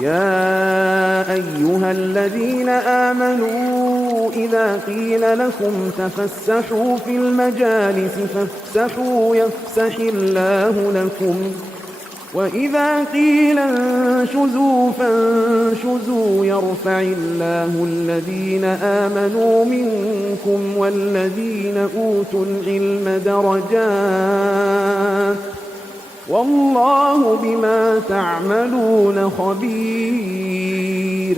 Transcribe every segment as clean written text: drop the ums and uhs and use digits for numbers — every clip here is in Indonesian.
يا أيها الذين آمنوا إذا قيل لكم تفسحوا في المجالس فافسحوا يفسح الله لكم وإذا قيل انشزوا فانشزوا يرفع الله الذين آمنوا منكم والذين أوتوا العلم درجات والله بما تعملون خبير.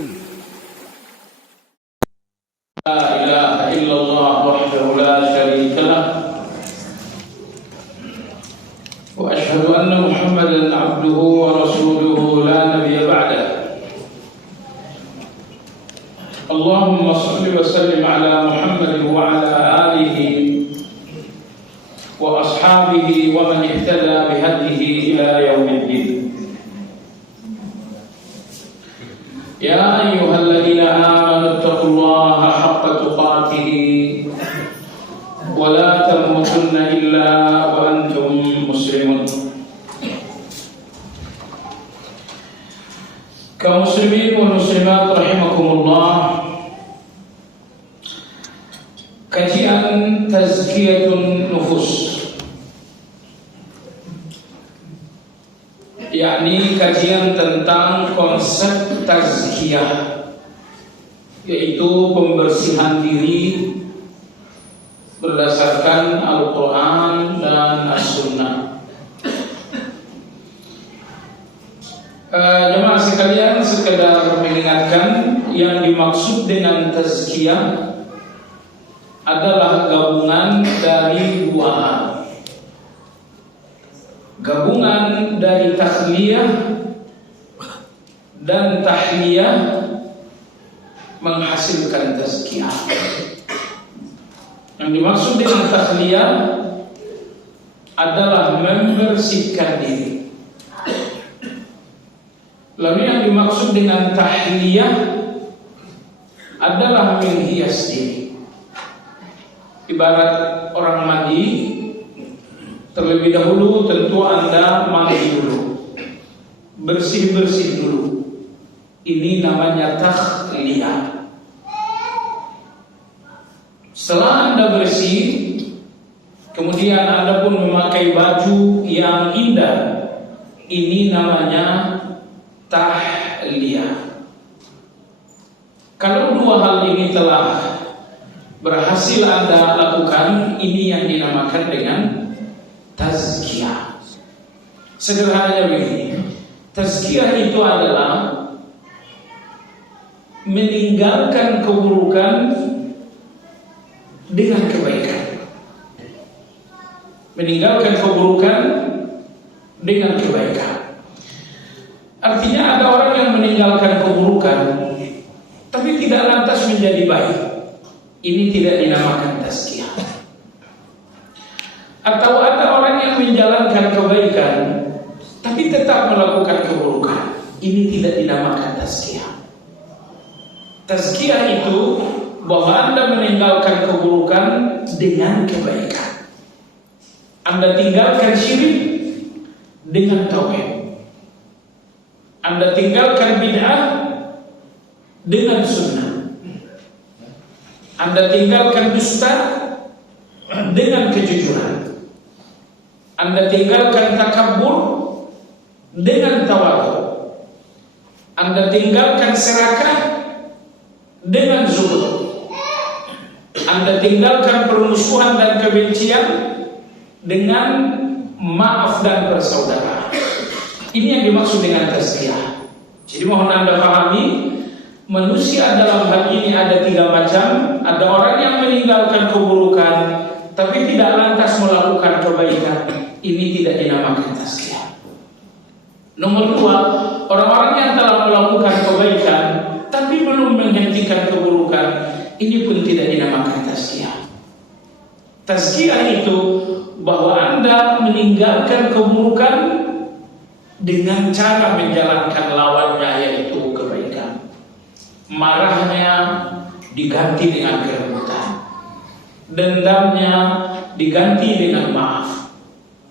لا إله إلا الله وحده لا شريك له وأشهد أن محمدا عبده ورسوله لا نبي بعده. اللهم صل وسلم على محمد وعلى آله وأصحابه ومن اهتدى بهديه إلى يوم الدين. يا أيها الذين آمنوا اتقوا الله حق تقاته ولا تموتن إلا وأنتم مسلمون. Kaum muslimin wal muslimat rahimakumullah, kajian tazkiyatun nufus, yakni kajian tentang konsep tazkiyah, yaitu pembersihan diri berdasarkan Al-Quran dan As-Sunnah. Jemaah sekalian, sekedar mengingatkan, yang dimaksud dengan tazkiyah adalah gabungan dari dua hal. Gabungan dari takhliyah dan tahliyah menghasilkan tazkiyah. Yang dimaksud dengan takhliyah adalah membersihkan diri. Lalu yang dimaksud dengan tahliyah adalah menghias diri. Ibarat orang mandi, terlebih dahulu tentu Anda mandi dulu, bersih-bersih dulu. Ini namanya takhliyah. Setelah Anda bersih, kemudian Anda pun memakai baju yang indah. Ini namanya tahliyah. Kalau dua hal ini telah berhasil Anda lakukan, ini yang dinamakan dengan tazkiyah. Sederhananya begini, tazkiyah itu adalah meninggalkan keburukan dengan kebaikan. Meninggalkan keburukan dengan kebaikan. Artinya ada orang yang meninggalkan keburukan tapi tidak lantas menjadi baik. Ini tidak dinamakan tazkiyah. Atau ada orang yang menjalankan kebaikan tapi tetap melakukan keburukan. Ini tidak dinamakan tazkiyah. Tazkiyah itu bahwa Anda meninggalkan keburukan dengan kebaikan. Anda tinggalkan syirik dengan tauhid. Anda tinggalkan bid'ah dengan sunnah. Anda tinggalkan dusta dengan kejujuran. Anda tinggalkan takabbur dengan tawadhu. Anda tinggalkan serakah dengan zuhud. Anda tinggalkan permusuhan dan kebencian dengan maaf dan persaudaraan. Ini yang dimaksud dengan tazkiyah. Jadi mohon Anda pahami, manusia dalam hal ini ada tiga macam. Ada orang yang meninggalkan keburukan tapi tidak lantas melakukan kebaikan. Ini tidak dinamakan tazkiyah. Nomor dua, orang-orang yang telah melakukan kebaikan tapi belum menghentikan keburukan. Ini pun tidak dinamakan tazkiyah. Tazkiyah itu bahwa Anda meninggalkan keburukan dengan cara menjalankan lawannya, yaitu kebaikan. Marahnya diganti dengan kelembutan, dendamnya diganti dengan maaf,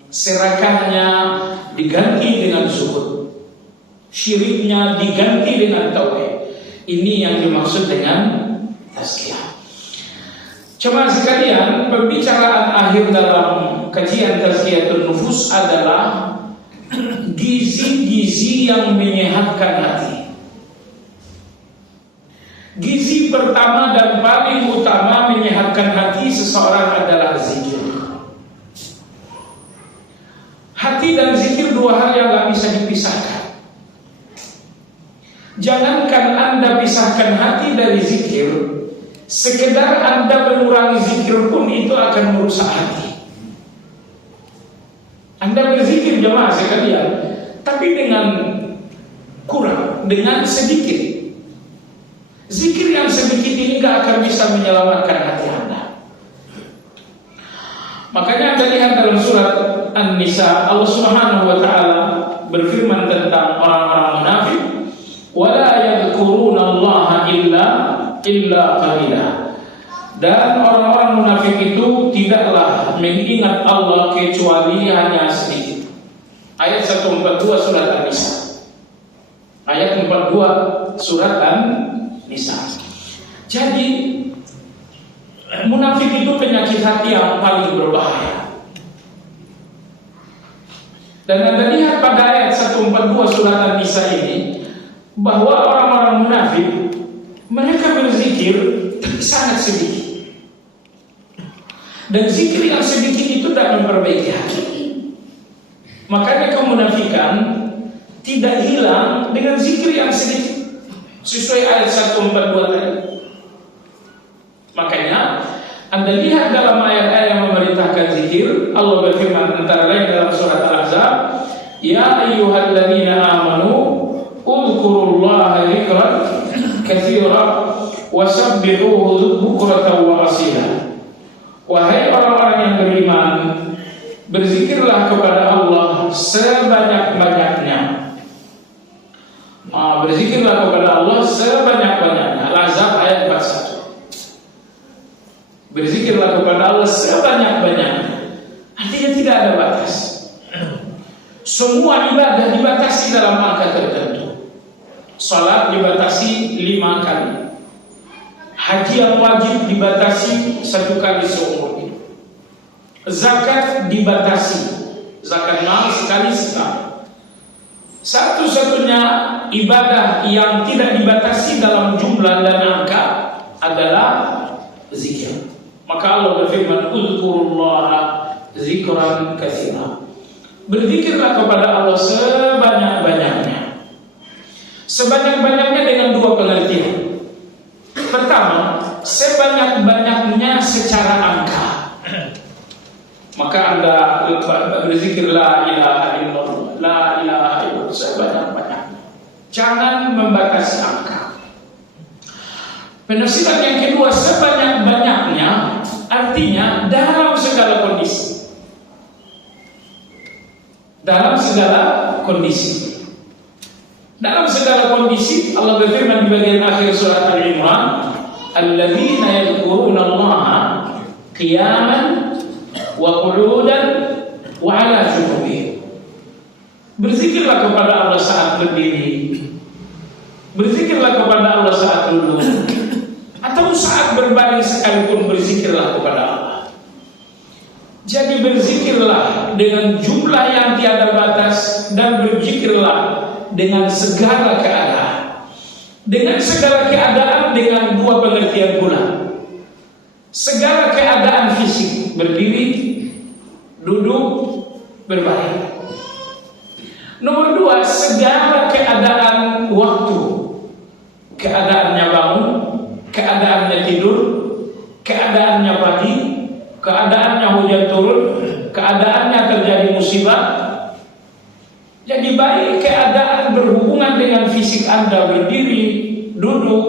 serakahnya diganti dengan zuhud, syiriknya diganti dengan tauhid. Ini yang dimaksud dengan tazkiyah. Cuma sekalian, pembicaraan akhir dalam kajian tazkiyatun nufus adalah gizi-gizi yang menyehatkan hati. Gizi pertama dan paling utama menyehatkan hati seseorang adalah zikir. Hati dan zikir dua hal yang gak bisa dipisahkan. Jangankan Anda pisahkan hati dari zikir, sekedar Anda mengurangi zikir pun itu akan merusak hati. Anda berzikir jemaah sekalian, tapi dengan kurang, dengan sedikit. Zikir yang sedikit ini gak akan bisa menyelamatkan hati Anda. Makanya Anda lihat dalam surat An-Nisa, Allah Subhanahu wa taala berfirman tentang orang-orang munafik, wala yadhkuruna Allah illa qalila. Dan orang-orang munafik itu tidaklah mengingat Allah kecuali hanya sedikit. Ayat 142 surat An-Nisa. Ayat 42 surat An-Nisa. Jadi munafik itu penyakit hati yang paling berbahaya. Dan Anda lihat pada ayat 142 surat An-Nisa ini bahwa orang-orang munafik mereka berzikir tapi sangat sedikit. Dan zikir yang sedikit itu tidak memperbaiki hati. Makanya kemunafikan tidak hilang dengan zikir yang sedikit. Sesuai ayat 142 tadi. Makanya Anda lihat dalam ayat-ayat yang memerintahkan zikir, Allah berfirman antara lain dalam surat Al-Ahzab, ya ayyuhalladzina amanu udhkurullaha dzikran katsira wasabbihuhu bukratan wa asila. Wahai orang-orang yang beriman, berzikirlah kepada Allah sebanyak-banyaknya. Berzikirlah kepada Allah sebanyak-banyaknya. Al-Ahzab ayat 41. Berzikirlah kepada Allah sebanyak-banyaknya. Artinya tidak ada batas. Semua ibadah dibatasi dalam angka tertentu. Salat dibatasi 5 kali. Haji yang wajib dibatasi 1 kali seumur hidup. Zakat dibatasi, zakat mal sekali sekali. Satu-satunya ibadah yang tidak dibatasi dalam jumlah dan angka adalah zikir. Maka Allah berfirman, "Udzkurullaha dzikran katsira." Berzikirlah kepada Allah sebanyak-banyaknya. Sebanyak-banyaknya dengan 2 pengertian. Pertama, sebanyak-banyaknya secara angka. Maka Anda berzikir la ilaha illallah, la ilaha illallah sebanyak-banyaknya. Jangan membatasi angka. Penafsiran yang kedua, sebanyak-banyaknya artinya dalam segala kondisi. Dalam segala kondisi. Dalam segala kondisi Allah berfirman di bagian akhir surat Al-Imran, alladzina yadhkuruna Allaha qiyaman wa qu'udan wa 'ala junubihim. Berzikirlah kepada Allah saat berdiri. Berzikirlah kepada Allah saat duduk. Atau saat berbaring sekalipun berzikirlah kepada Allah. Jadi berzikirlah dengan jumlah yang tiada batas dan berzikirlah dengan segala keadaan. Dengan segala keadaan dengan 2 pengertian pula. Segala keadaan fisik, berdiri, duduk, berbaring. Nomor 2, segala keadaan waktu. Keadaannya bangun, keadaannya tidur, keadaannya pagi, keadaannya hujan turun, keadaannya terjadi musibah. Jadi baik keadaan berhubungan dengan fisik Anda, berdiri, duduk,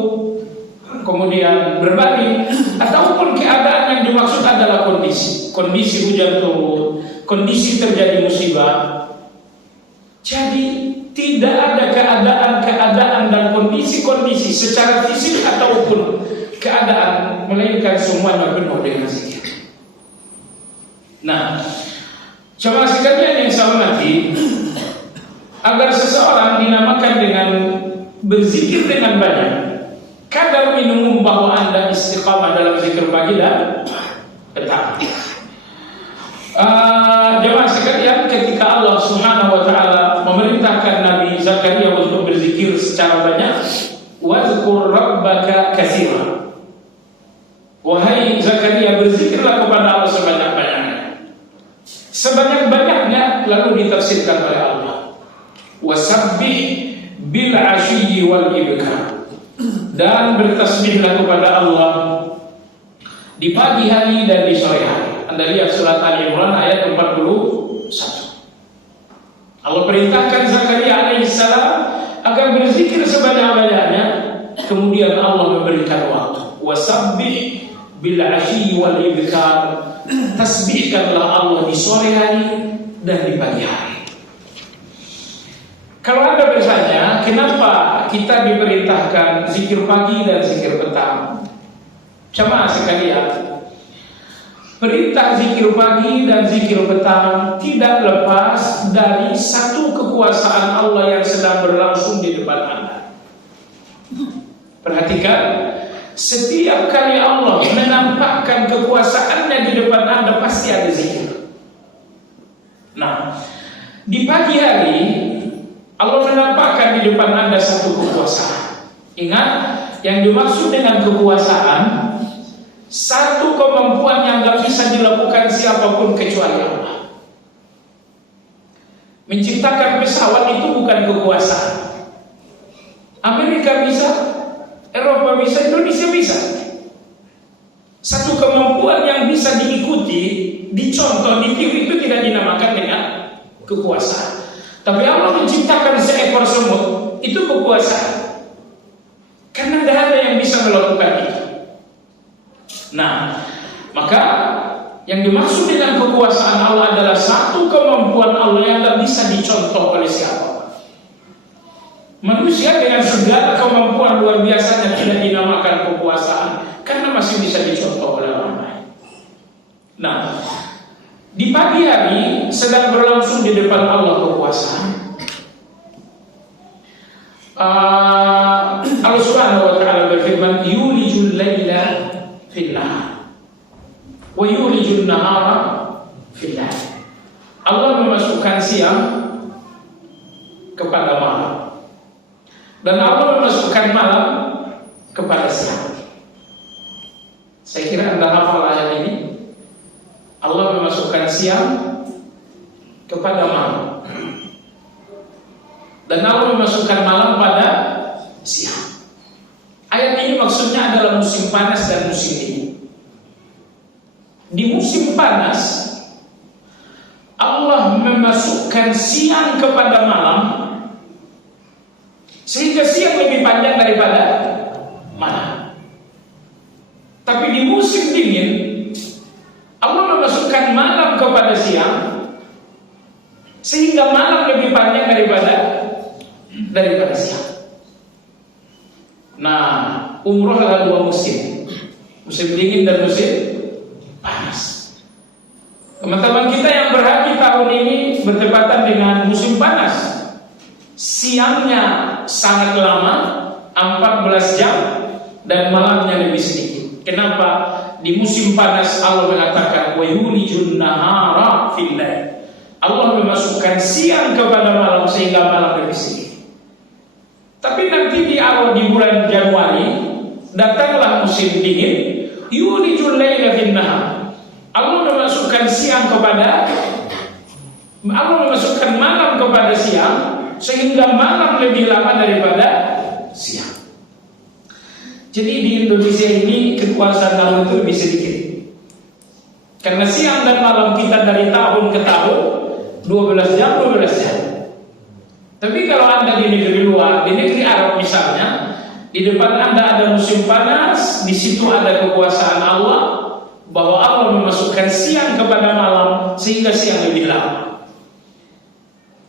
kemudian berbaring, ataupun keadaan yang dimaksud adalah kondisi. Kondisi hujan turun, kondisi terjadi musibah. Jadi tidak ada keadaan dan kondisi-kondisi secara fisik ataupun keadaan, melainkan semuanya penuh dengan zikir. Nah, coba sekalian yang saya hormati, agar seseorang dinamakan dengan berzikir dengan banyak, kadar minimum bahwa Anda istiqamah dalam zikir pagi dan petang. Jemaah sekalian, ketika Allah Subhanahu wa taala memerintahkan Nabi Zakaria untuk berzikir secara banyak, wazkur rabbaka katsira. Wahai Zakaria, berzikirlah kepada Allah sebanyak-banyaknya. Sebanyak-banyaknya lalu ditafsirkan oleh Allah. Wasabbih bil 'ashyi wal ibkar. Dan bertasbihlah kepada Allah di pagi hari dan di sore hari. Anda lihat surat Ali Imran ayat 41. Allah perintahkan Zakaria alaihissalam agar berzikir sebanyak-banyaknya. Kemudian Allah memberikan waktu. Wasabbih bil 'ashyi wal ibkar. Tasbihkanlah Allah di sore hari dan di pagi hari. Kalau Anda bertanya, kenapa kita diperintahkan zikir pagi dan zikir petang? Jemaah sekalian, perintah zikir pagi dan zikir petang tidak lepas dari satu kekuasaan Allah yang sedang berlangsung di depan Anda. Perhatikan, setiap kali Allah menampakkan kekuasaannya di depan Anda pasti ada zikir. Nah, di pagi hari Allah menampakkan di depan Anda satu kekuasaan. Ingat, yang dimaksud dengan kekuasaan, satu kemampuan yang gak bisa dilakukan siapapun kecuali Allah. Menciptakan pesawat itu bukan kekuasaan. Amerika bisa, Eropa bisa, Indonesia bisa. Satu kemampuan yang bisa diikuti, dicontoh, ditiru, itu tidak dinamakan dengan kekuasaan. Tapi Allah menciptakan seekor semut, itu kekuasaan. Karena tidak ada yang bisa melakukan itu. Nah, maka yang dimaksud dengan kekuasaan Allah adalah satu kemampuan Allah yang tidak bisa dicontoh oleh siapa. Manusia dengan segala kemampuan luar biasanya tidak dinamakan kekuasaan, karena masih bisa dicontoh oleh orang lain. Nah, di pagi hari sedang berlangsung di depan Allah kekuasaan. Allah Subhanahu wa taala berfirman, yulijul laila fil nahar wa yulijul nahara fil lail. Allah memasukkan siang kepada malam, dan Allah memasukkan malam kepada siang. Saya kira Anda hafal ayat ini. Allah memasukkan siang kepada malam, dan Allah memasukkan malam pada siang. Ayat ini maksudnya adalah musim panas dan musim dingin. Di musim panas, Allah memasukkan siang kepada malam, sehingga siang lebih panjang daripada malam. Tapi di musim dingin, Allah memasukkan malam kepada siang, sehingga malam lebih panjang daripada siang. Nah, umroh adalah dua musim, musim dingin dan musim panas. Teman-teman kita yang berhaji tahun ini bertepatan dengan musim panas. Siangnya sangat lama, 14 jam, dan malamnya lebih sedikit. Kenapa? Di musim panas Allah mengatakan wa yulijun nahara fil lail. Allah memasukkan siang kepada malam sehingga malam lebih sedikit. Tapi nanti di bulan Januari datanglah musim dingin, yulijul laila fil nahar. Allah memasukkan malam kepada siang sehingga malam lebih lama daripada siang. Jadi di Indonesia ini kekuasaan Allah itu lebih sedikit. Karena siang dan malam kita dari tahun ke tahun 12 jam. Tapi kalau Anda di negeri luar, di negeri Arab misalnya, di depan Anda ada musim panas, di situ ada kekuasaan Allah, bahwa Allah memasukkan siang kepada malam sehingga siang lebih lama.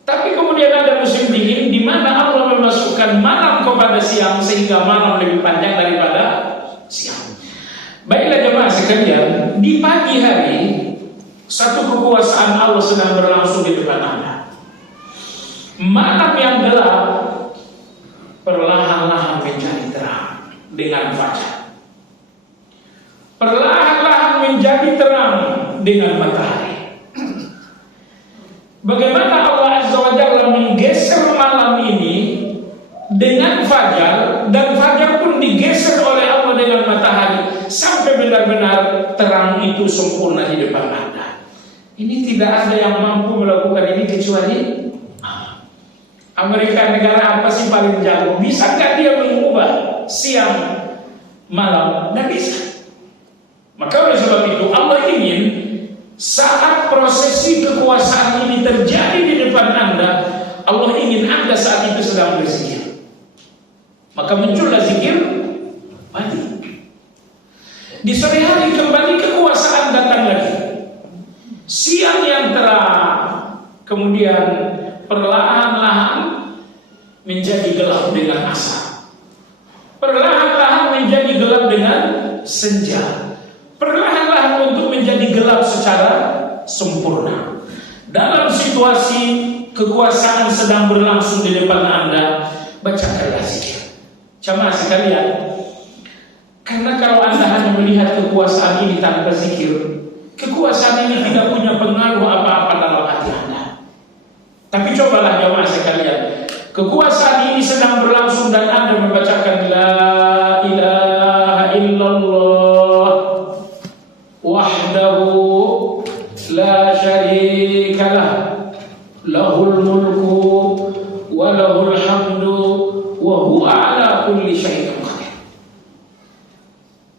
Tapi kemudian ada musim dingin di mana Allah memasukkan malam kepada siang sehingga malam lebih panjang daripada siang. Baiklah jemaah sekalian, di pagi hari satu kekuasaan Allah sedang berlangsung di depan Anda. Malam yang gelap perlahan-lahan menjadi terang dengan fajar. Perlahan-lahan menjadi terang dengan matahari. Bagaimana Allah Azza wa Jalla menggeser malam ini dengan fajar, dan fajar pun digeser oleh Allah dengan matahari sampai benar-benar terang itu sempurna di depan Anda. Ini tidak ada yang mampu melakukan ini kecuali Amerika. Negara apa sih paling jago? Bisa nggak dia mengubah siang malam? Nggak bisa. Maka oleh sebab itu Allah ingin saat prosesi kekuasaan ini terjadi di depan Anda, Allah ingin Anda saat itu sedang berzikir. Maka muncullah zikir pagi. Di sore hari kembali kekuasaan datang lagi. Siang yang terang, kemudian perlahan-lahan menjadi gelap dengan asar. Perlahan-lahan menjadi gelap dengan senja. Perlahan-lahan untuk menjadi gelap secara sempurna. Dalam situasi kekuasaan sedang berlangsung di depan Anda, bacakanlah zikir. Jamaah sekalian, karena kalau Anda hanya melihat kekuasaan ini tanpa zikir, kekuasaan ini tidak punya pengaruh apa-apa dalam hati Anda. Tapi cobalah jamaah sekalian, kekuasaan ini sedang berlangsung dan Anda membacakan La ilaha illallah wahdahu la syarikalah lahul mulku wa lahul hamdu wa huwa ala kulli syai'in qadir.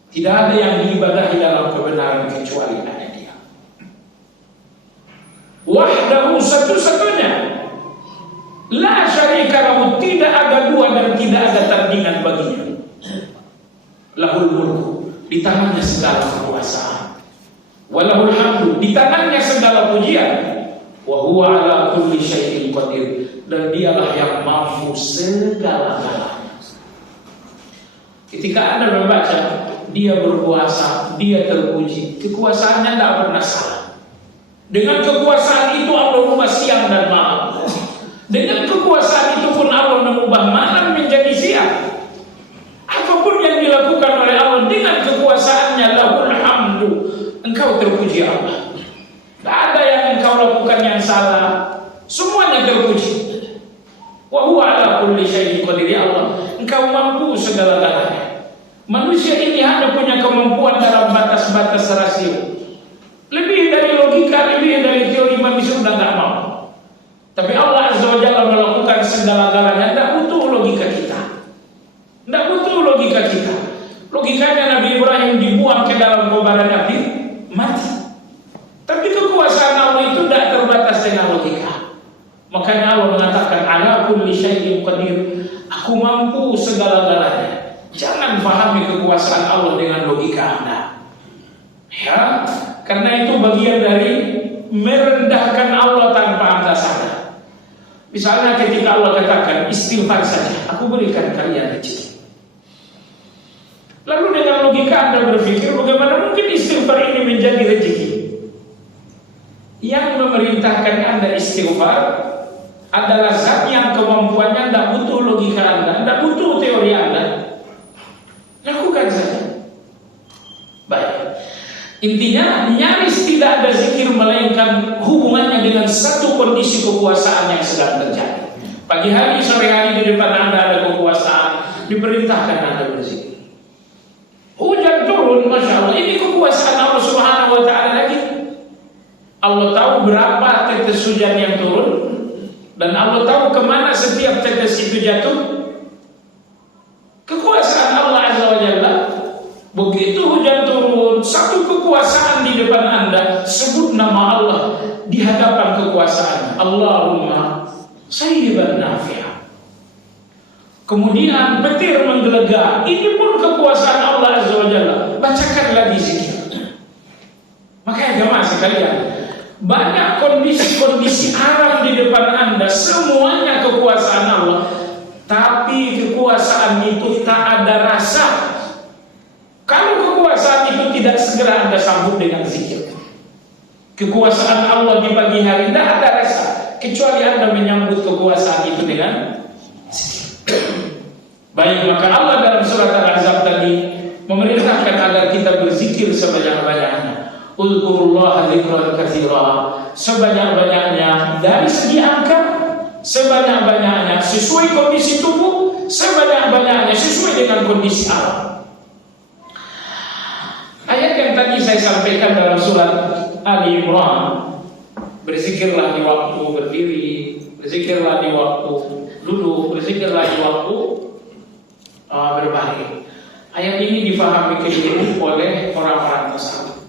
Tidak ada yang diibadahi dalam kebenaran kecuali hanya Dia. Wahdahu, satu-satunya, la syarika lahu, tidak ada dua dan tidak ada tandingan baginya. Lahul mulku, di tangannya segala kekuasaan. Walahul hamdu, di tangannya segala pujian. Wa huwa ala kulli syai'in qadir, dan Dialah yang mampu segala-galanya. Ketika Anda membaca Dia berkuasa, Dia terpuji, kekuasaannya tidak pernah salah. Dengan kekuasaan itu Allah mengubah siang dan malam. Dengan kekuasaan itu pun Allah mengubah malam menjadi siang. Apapun yang dilakukan oleh Allah dengan kekuasaannya, lahul hamdu, engkau terpuji Allah. Tidak ada yang engkau lakukan yang salah, semuanya terpuji. Wa huwa ala kulli syai'in qadir, ya Allah, engkau mampu segala-galanya. Manusia ini hanya punya kemampuan dalam batas-batas rasio. Lebih dari logika, lebih dari teori manusia sudah tidak mau. Tapi Allah Azza wa Jalla melakukan segala-galanya. Tidak butuh logika kita. Tidak butuh logika kita. Logikanya Nabi Ibrahim dibuang ke dalam kobaran api, mati. Tapi kekuasaan Allah itu tidak terbatas dengan logika. Makanya Allah mengatakan ala kulli syai'in qadir, aku mampu segala-galanya. Jangan pahami kekuasaan Allah dengan logika Anda. Ya, karena itu bagian dari merendahkan Allah tanpa Anda sadar. Misalnya ketika Allah katakan istighfar saja, aku berikan kalian rezeki. Lalu dengan logika Anda berpikir, bagaimana mungkin istighfar ini menjadi rezeki? Yang memerintahkan Anda istighfar adalah zat yang kemampuannya tidak butuh logika Anda, tidak butuh teori Anda. Lakukan saja. Baik. Intinya nyaris tidak ada zikir melainkan hubungannya dengan satu kondisi kekuasaan yang sedang terjadi. Pagi hari, sore hari di depan Anda ada kekuasaan, diperintahkan Anda berzikir. Hujan turun, masya Allah, ini kekuasaan Allah Subhanahu wa Ta'ala lagi. Allah tahu berapa tetes hujan yang turun, dan Allah tahu kemana setiap tetes itu jatuh. Kekuasaan Allah Azza wa Jalla. Begitu hujan turun, satu kekuasaan di depan Anda, sebut nama Allah di hadapan kekuasaan. Allahumma sayyiban nafi'ah. Kemudian petir menggelegar, ini pun kekuasaan Allah Azza wa Jalla. Bacakan lagi zikir. Makanya jemaah sekalian, banyak kondisi-kondisi alam di depan Anda, semuanya kekuasaan Allah. Tapi kekuasaan itu tak ada rasa. Kalau kekuasaan itu tidak segera Anda sambut dengan zikir. Kekuasaan Allah di pagi hari tidak ada rasa. kecuali Anda menyambut kekuasaan itu dengan baik. Maka Allah dalam surat Al-Ahzab tadi memerintahkan agar kita berzikir sebanyak-banyaknya. Uzkurullaha dzikran katsira, sebanyak-banyaknya dari segi angka, sebanyak-banyaknya sesuai kondisi tubuh, sebanyak-banyaknya sesuai dengan kondisi alam. Ayat yang tadi saya sampaikan dalam surat Ali Imran, berzikirlah di waktu berdiri, berzikirlah di waktu duduk, berzikirlah di waktu berbaring. Ayat ini difahami keliru oleh orang-orang tasawuf.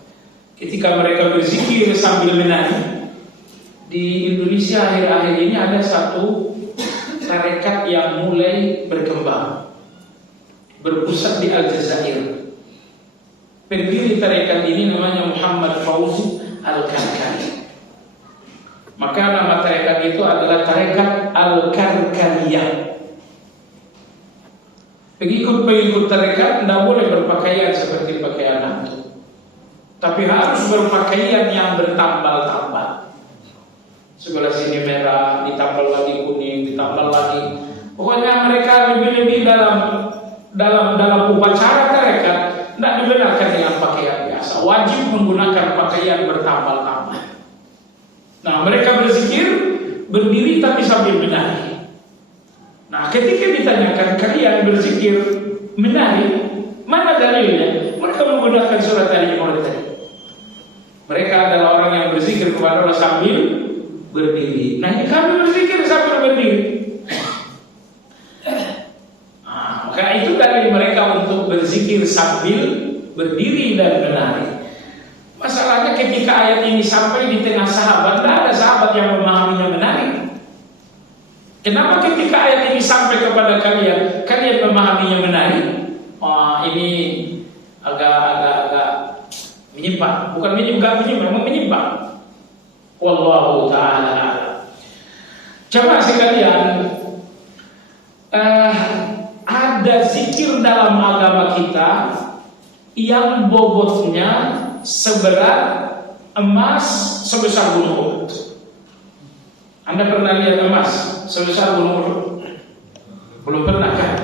Ketika mereka berzikir sambil menari, di Indonesia akhir-akhir ini ada satu tarekat yang mulai berkembang, berpusat di Aljazair. Pendiri tarekat ini namanya Muhammad Fauzi Al-Karkari. Maka nama tarekat itu adalah tarekat Al-Karkariyah. Pengikut-pengikut tarekat tidak boleh berpakaian seperti pakaian hantu, tapi harus berpakaian yang bertambal-tambal. Sebelah sini merah, ditambal lagi kuning, ditambal lagi. Pokoknya mereka lebih-lebih dalam upacara tarekat tidak dibenarkan dengan pakaian biasa. Wajib menggunakan pakaian bertambal-tambal. Nah, mereka berzikir berdiri tapi sambil menari. Nah, ketika ditanyakan kalian berzikir menari, mana dalilnya? Mereka menggunakan surat Al-Imran tadi. Mereka adalah orang yang berzikir kepada Allah sambil berdiri. Nah, ini kami berzikir sambil berdiri. Nah, maka itu dalil mereka untuk berzikir sambil berdiri dan menari. Masalahnya ketika ayat ini sampai di tengah sahabat, tidak ada sahabat yang memahaminya menari. Kenapa ketika ayat ini sampai kepada kalian memahaminya menari? Ini agak menyimpang, bukan menyimpang. Wallahu ta'ala a'lam. Jamaah sekalian, ada zikir dalam agama kita yang bobotnya seberat emas sebesar gunung Uhud. Anda pernah lihat emas sebesar gunung Uhud? Belum pernah kan?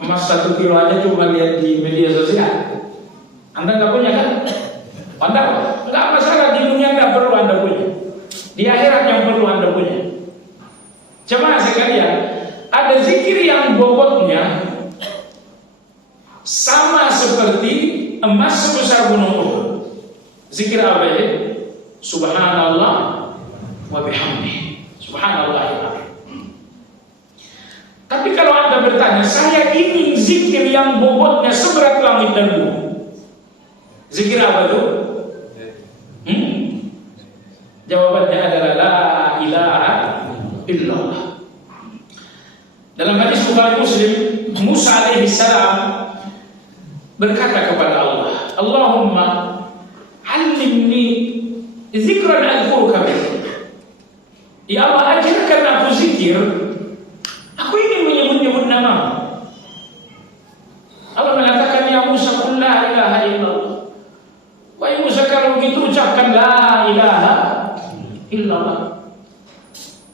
Emas 1 kilo aja cuma lihat di media sosial. Anda nggak punya kan? Anda nggak masalah, di dunia nggak perlu Anda punya, di akhirat yang perlu Anda punya. Jemaah sekalian, ada zikir yang bobotnya sama seperti emas sebesar gunung Uhud. Zikir apa ini? Subhanallah wa bihamdih. Subhanallah ya. Tapi kalau Anda bertanya, saya ingin zikir yang bobotnya seberat langit dan bumi, zikir apa itu? Jawabannya adalah la ilaha illallah. Dalam hadis Bukhari Muslim, Musa alaihi salam berkata kepada Allah, Allahumma allimni zikran adhkuruka bih. Ya Allah, ajarkan aku zikir, aku ingin menyebut-nyebut nama. Allah mengatakan, ya Musa, qul la ilaha illallah. Wahai Musa, kalau begitu ucapkan la ilaha illallah.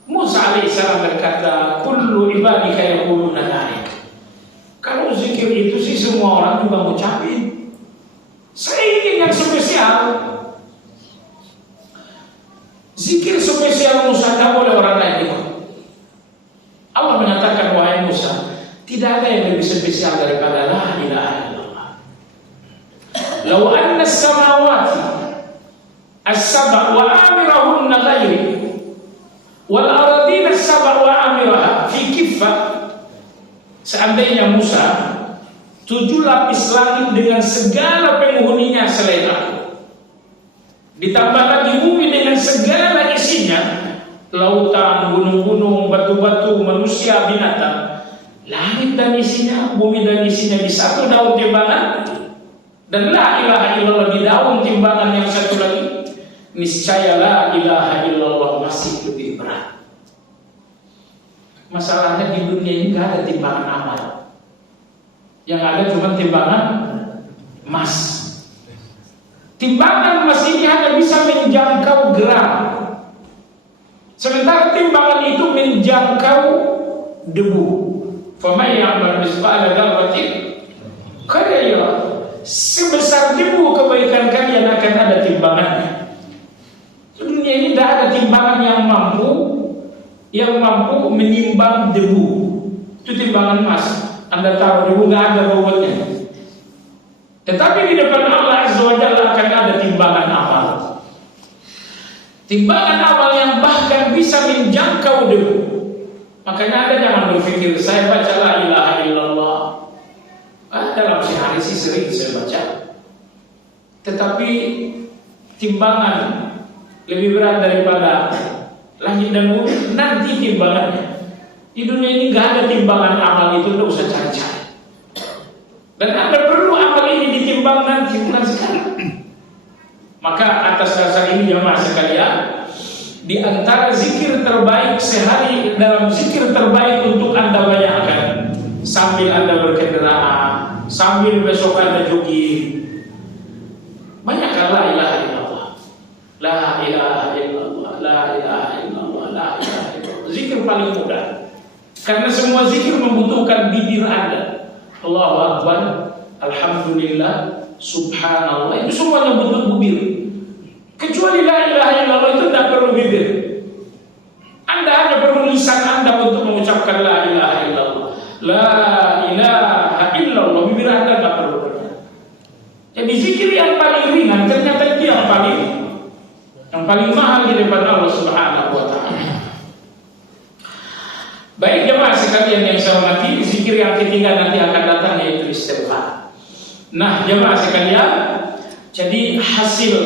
Musa alaihissalam berkata, kullu ibadika yaquluna dzalik. Kalau zikir itu sih semua orang juga ngucapin. Saya ingin yang spesial. Zikir spesial Musa tak boleh orang lain ikut. Allah mengatakan, wahai Musa, tidak ada yang lebih spesial daripada la ilaha illallah. Law anna as-samawati as-sab'a wa amirahunna ghairi wal ardina as-sab'a wa amiraha fi kiffah. Seandainya Musa 7 lapis langit dengan segala penghuninya selain aku, ditambah lagi bumi dengan segala isinya, lautan, gunung-gunung, batu-batu, manusia, binatang, langit dan isinya, bumi dan isinya di satu daun timbangan, dan la ilaha illallah di daun timbangan yang satu lagi, niscaya la ilaha illallah masih lebih berat. Masalahnya di dunia ini gak ada timbangan amal, yang ada cuma timbangan emas. Timbangan emas ini hanya bisa menjangkau gram. Sementara timbangan itu menjangkau debu. Faman ya'mal mithqala dzarratin khairan yarah. Sebesar debu kebaikan kalian akan ada timbangannya. Dunia ini tidak ada timbangan yang mampu menimbang debu. Itu timbangan emas. Anda taruh debu nggak ada bobotnya. Tetapi di depan Allah Azza wa Jalla akan ada timbangan amal. Timbangan amal yang bahkan bisa menjangkau debu. Makanya Anda jangan berpikir saya baca la ilaha illallah. Dalam sehari sih sering saya baca. Tetapi timbangan lebih berat daripada langit dan bumi, nanti timbangannya. Di dunia ini gak ada timbangan amal itu, tidak usah cari-cari. Dan Anda perlu amal ini ditimbang nanti, bukan sekarang. Maka atas dasar ini jamaah sekalian, di antara zikir terbaik sehari, dalam zikir terbaik untuk Anda banyakkan sambil Anda berkendaraan, sambil besok Anda jogging, banyakkan la ilaha illallah, la ilaha illallah, la ilaha illallah, la ilaha illallah. Zikir paling mudah. Karena semua zikir membutuhkan bibir Anda. Allahu Akbar, Alhamdulillah, Subhanallah, itu semuanya butuh bibir. Kecuali la ilaha illallah itu tidak perlu bibir. Anda hanya perlu lisan Anda untuk mengucapkan la ilaha illallah. La ilaha illallah, bibir Anda tidak perlu. Jadi zikir yang paling ringan ternyata itu yang paling mahal di depan Allah Subhanahu wa taala. Baik jemaah sekalian yang saya hormati, zikir yang ketiga nanti akan datang yaitu istighfar. Nah, jemaah sekalian, jadi hasil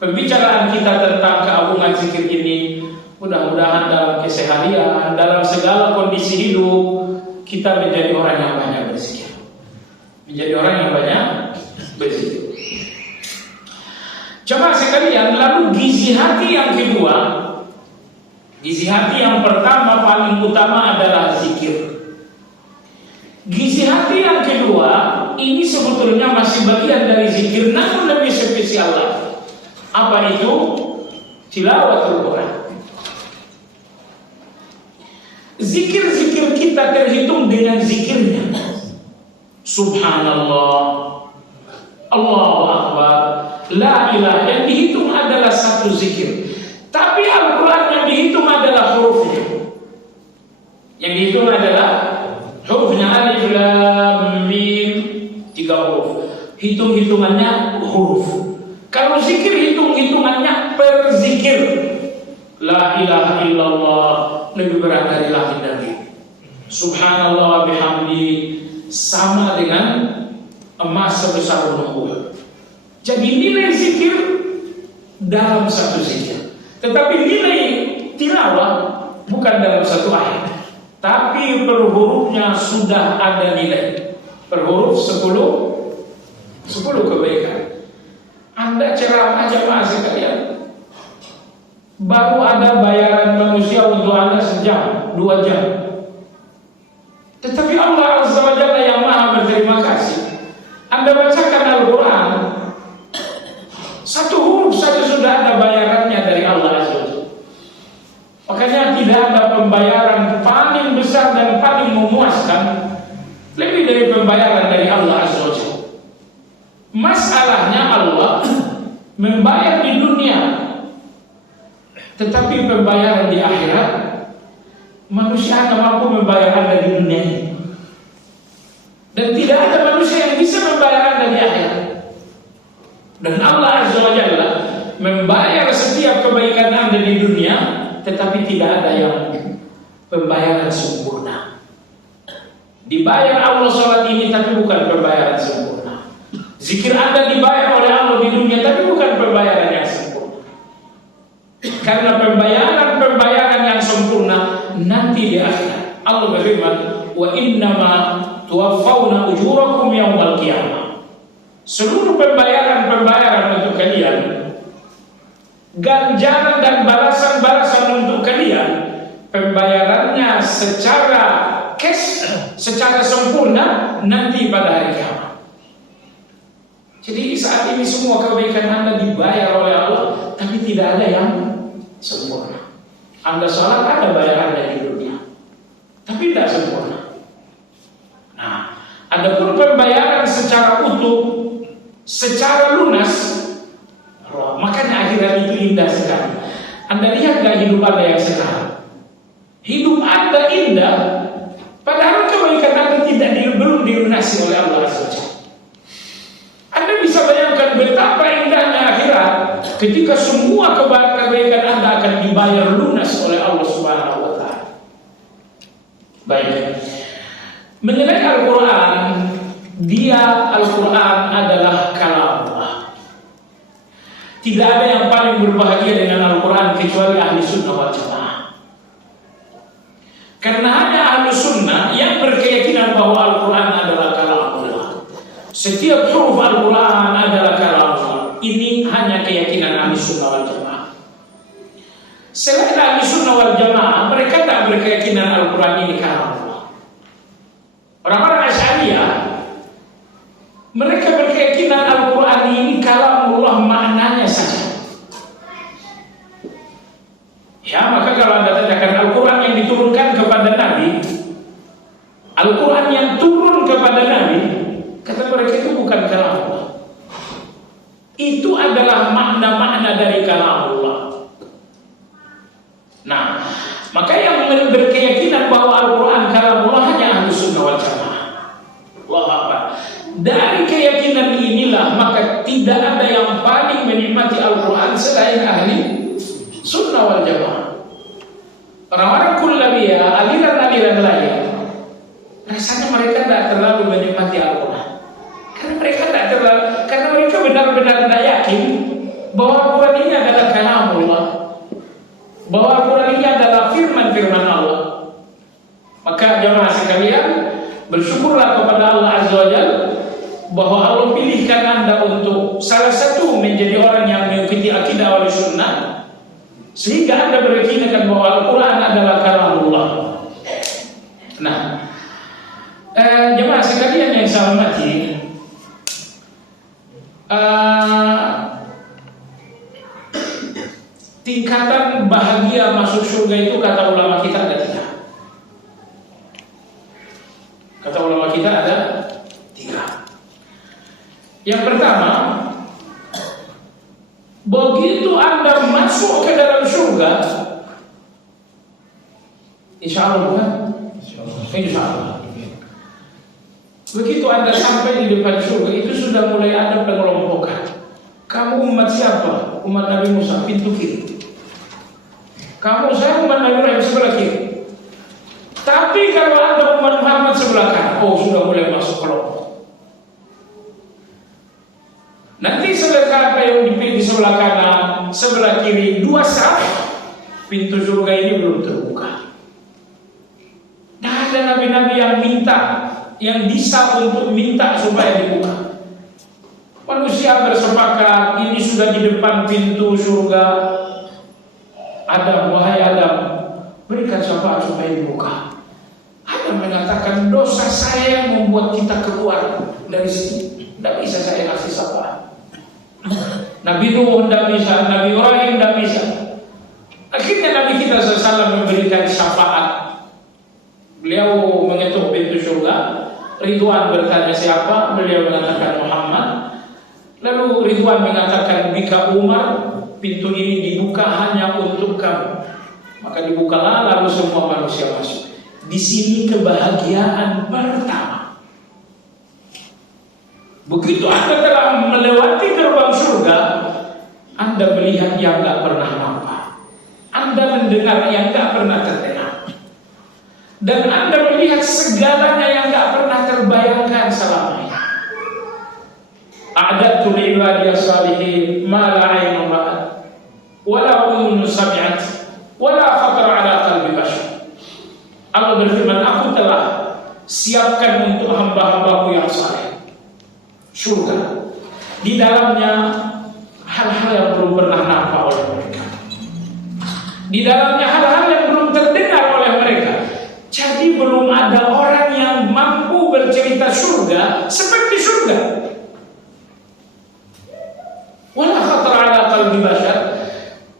pembicaraan kita tentang keagungan zikir ini, mudah-mudahan dalam keseharian, dalam segala kondisi hidup, kita menjadi orang yang banyak berzikir. Menjadi orang yang banyak berzikir. Jemaah sekalian, lalu gizi hati yang kedua. Gizi hati yang pertama paling utama adalah zikir. Gizi hati yang kedua ini sebetulnya masih bagian dari zikir, namun lebih spesial lagi. Apa itu? Tilawatul Quran. Zikir-zikir kita terhitung dengan zikirnya. Subhanallah, Allahu Akbar, la ilaha, yang dihitung adalah satu zikir. Tapi Al-Quran yang dihitung adalah hurufnya. Yang dihitung adalah hurufnya. Alif, Lam, Mim, 3 huruf. Hitung-hitungannya huruf. Kalau zikir hitung-hitungannya per zikir. La ilaha illallah lebih berat dari langit dan bumi. Subhanallah bihamdi sama dengan emas sebesar gunung Uhud. Jadi nilai zikir dalam satu zikir. Tetapi nilai tilawah bukan dalam satu ayat, tapi per hurufnya sudah ada nilai. Per huruf 10 kebaikan. Anda ceramah jemaah sekalian, baru ada bayaran manusia untuk Anda sejam, 2 jam. Tetapi Allah Azza wa Jalla yang maha berterima kasih, Anda bacakan Al-Quran, 1 huruf saja sudah ada bayarannya dari Allah Azza wa Jalla. Makanya tidak ada pembayaran paling besar dan paling memuaskan lebih dari pembayaran dari Allah Azza wa Jalla. Masalahnya Allah membayar di dunia, tetapi pembayaran di akhirat manusia akan mampu membayar Anda di dunia ini. Dan tidak ada manusia yang bisa membayar Anda di akhirat. Dan Allah Azza wa Jalla membayar setiap kebaikan Anda di dunia, tetapi tidak ada yang pembayaran sempurna. Dibayar Allah sholat ini, tapi bukan pembayaran sempurna. Zikir Anda dibayar oleh Allah di dunia, tapi bukan pembayaran yang sempurna. Karena pembayaran yang sempurna nanti di akhirat. Allah berfirman, wa innama tuwaffawna ujurakum yawmal qiyamah. Seluruh pembayaran untuk kalian, ganjaran dan balasan untuk kalian, pembayarannya secara cash, secara sempurna nanti pada hari kiamat. Jadi saat ini semua kebaikan Anda dibayar oleh Allah, tapi tidak ada yang sempurna. Anda sholat ada bayarannya di dunia, tapi tidak sempurna. Nah, adapun pembayaran secara utuh, secara lunas, makanya akhirat itu indah sekali. Anda lihat gak hidup Anda yang sekarang? Hidup Anda indah, padahal kebaikan Anda belum dilunasi oleh Allah Azza wa Jalla. Anda bisa bayangkan betapa indahnya akhirat ketika semua kebaikan Anda akan dibayar lunas oleh Allah Subhanahu wa Ta'ala. Baik. Mengenai Al-Quran, Al-Quran adalah kalam Allah. Tidak ada yang paling berbahagia dengan Al-Quran kecuali ahli sunnah wal jamaah. Karena hanya ahli sunnah yang berkeyakinan bahwa Al-Quran adalah kalam Allah. Setiap huruf Al-Quran adalah kalam Allah. Ini hanya keyakinan ahli sunnah wal jamaah. Selain ahli sunnah wal jamaah, mereka tak berkeyakinan Al-Quran ini kalam Allah. Orang-orang Asy'ariyah, mereka berkeyakinan Al-Quran ini kalamullah maknanya saja. Ya, maka kalau Anda tanyakan Al-Quran yang diturunkan kepada Nabi, Al-Quran yang turun kepada Nabi, kata mereka itu bukan kalamullah. Itu adalah makna-makna dari kalamullah. Nah, maka yang berkeyakinan bahwa Al-Quran kalamullah hanya ahli sunnah wal jamaah. Allahu Akbar. Dari keyakinan inilah maka tidak ada yang paling menikmati Al-Quran selain ahli sunnah wal jamaah. Orang-orang kullabiyah, aliran-aliran lain, rasanya mereka tidak terlalu menikmati Al-Quran. Karena mereka benar-benar tidak yakin bahwa Al-Quran ini adalah kalamullah, bahwa Al-Quran ini adalah firman-firman Allah. Maka jemaah sekalian, bersyukurlah kepada Allah Azza wa Jalla bahwa Allah pilihkan Anda untuk salah satu menjadi orang yang mengikuti akidah wal sunnah, sehingga Anda berkeyakinan bahwa Al-Quran adalah kalamullah. Nah, jemaah sekalian yang saya hormati, tingkatan bahagia masuk surga itu kata ulama kita ada 3. Kata ulama kita ada 3. Yang pertama, begitu Anda masuk ke dalam surga, insya Allah bukan? Insya Allah. Begitu Anda sampai di depan surga, itu sudah mulai ada pengelompokan. Kamu umat siapa? Umat Nabi Musa, pintu kiri. Kamu, saya umat Nabi Ibrahim, sebelah kiri. Tapi kalau Anda umat Muhammad sebelah kanan, oh sudah mulai masuk kelompok. Nanti sebelah yang dipilih di sebelah kanan, sebelah kiri, 2 saf, pintu surga ini belum terbuka. Nah, ada nabi-nabi yang minta, yang bisa untuk minta supaya dibuka. Manusia bersepakat, ini sudah di depan pintu surga. Adam, wahai Adam, berikan syafaat supaya dibuka. Adam mengatakan, dosa saya yang membuat kita keluar dari sini. Tidak bisa saya kasih syafaat. Nabi Nuh tidak bisa, Nabi Ibrahim tidak bisa. Akhirnya Nabi kita SAW memberikan syafaat. Beliau mengetuk pintu surga. Ridwan bertanya siapa? Beliau mengatakan Muhammad. Lalu Ridwan mengatakan, bika Umar, pintu ini dibuka hanya untuk kamu. Maka dibukalah, lalu semua manusia masuk. Di sini kebahagiaan pertama. Begitu Anda telah melewati gerbang surga, Anda melihat yang tak pernah nampak, Anda mendengar yang tak pernah terdengar, dan Anda melihat segalanya yang tak pernah terbayangkan selamanya. A'dadtu li'ibadiyas salihin ma la 'ainun ra'at wa la udhunun sami'at wa la khatara 'ala qalbi bashar. Allah berfirman, aku telah siapkan untuk hamba-hambaku yang saleh surga. Di dalamnya hal-hal yang belum pernah nampak oleh mereka. Di dalamnya hal-hal yang belum terdengar oleh mereka. Jadi belum ada orang yang mampu bercerita surga seperti surga. Wala khatara ala qalbi bashar.